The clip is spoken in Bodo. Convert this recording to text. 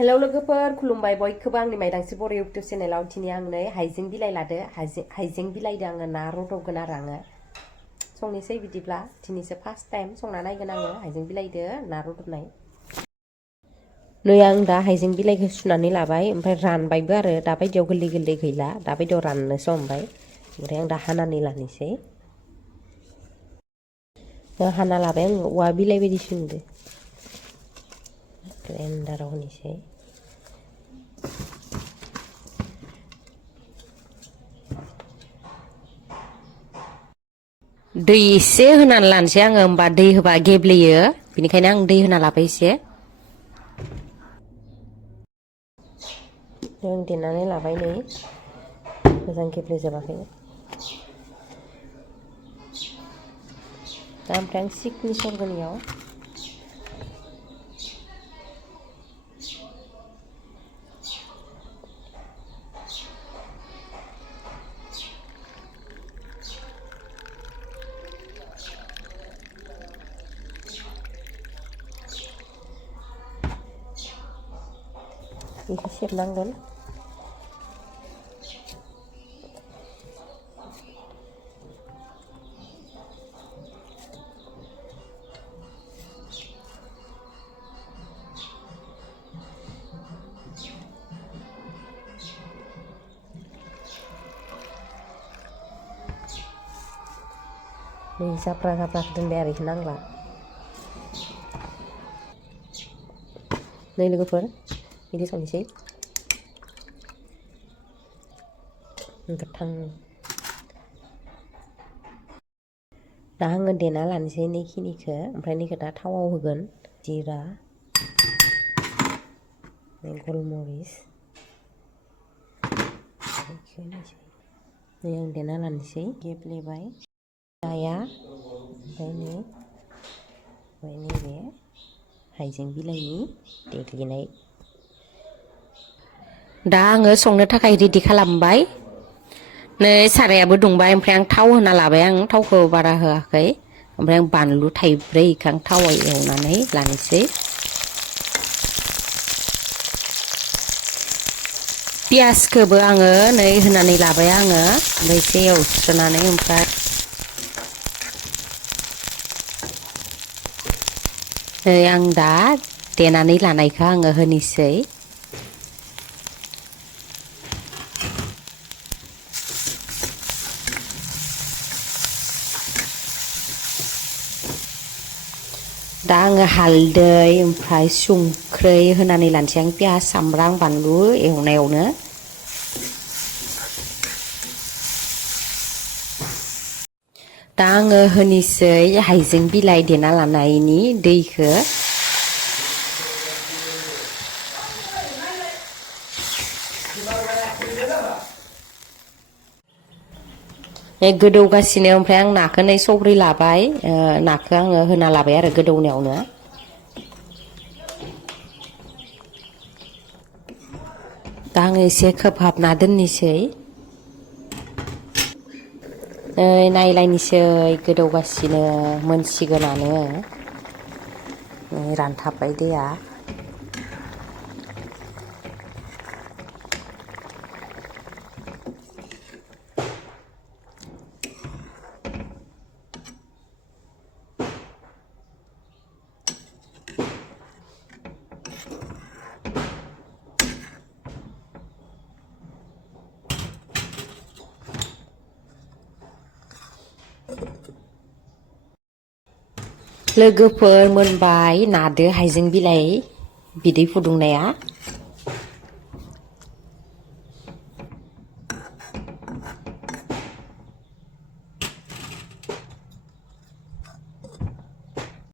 हेलौ लोगोफोर खुलुमबाय बयखौबो आंनि माइदांस्रि बर' इउटुब चेनेलाव दिनै आं नै हाइजें बिलाइ लादो हाइजें बिलाइदो आङो ना रुदबगोन आरो आङो संनोसै बिदिब्ला दिनैसो फार्स्ट टाइम संना नायगोन आङो हाइजें बिलाइदो ना रुदबनाय नै आं दा हाइजें बिलाइखौ सुनानै लाबाय ओमफ्राय रानबायबो आरो दा बायदियाव गोरलै गोरलै गैला दा बायदियाव राननोसो हमबाय ओमफ्राय आं दा हानानै लानोसै हाना लाबाय आं औवा बिलाइ बायदि सुनदो ग्राइन्डाराव होनोसै दै एसे होनानै लानोसै आङो होमबा दै होबा गेब्लेयो बेनिखायनो आं दै होना लाबाय एसे जों देनानै लाबाय नै मोजां गेब्लेजोबाखै दा ओमफ्राय आं सिकनि सरगोनियाव बेखौ सेबनांगोन नै जाब्रा जाब्रा दोनबाय आरो बेखौ नांला नै लोगोफोर बिदि संनोसै गोथां दा आङो देना लानोसै नैखिनिखौ ओमफ्राय नैखौ दा थावआव होगोन जिरा गलमरिस नै आं देना लानोसै गेब्लेबाय नाया ओमफ्राय नैबे हाइजें बिलाइनि देग्लिनाय दा आङो संनो थाखाय रेडि खालामबाय नै सारायाबो दुंबाय ओमफ्राय आं थाव होना लाबाय आं थावखौ बारा होआखै ओमफ्राय आं बानलु थाइब्रै इखौ आं थावआव एवनानै लानोसै पियासखौबो आङो नै होनानै लाबाय आङो ओमफ्राय एसे एवस्रोनानै ओमफ्राय नै आं दा देनानै लानायखौ आङो होनोसै दा आङो हालदै ओमफ्राय संख्रै होनानै लानोसै आं पियास सामब्राम बानलु एवनायावनो दा आङो होनोसै हाइजें बिलाइ देना लानायनि दैखौ गोदौगासिनो ओमफ्राय आं नाखौ नै सब्रै लाबाय नाखौ आङो होना लाबाय आरो गोदौनायावनो दा आङो एसे खोबहाबना दोननोसै नायलायनोसै गोदौगासिनो मोनसिगोनानो रानथाबबाय दैया लोगोफोर मोनबाय नादो हाइजें बिलाइ बिदै फुदुंनाया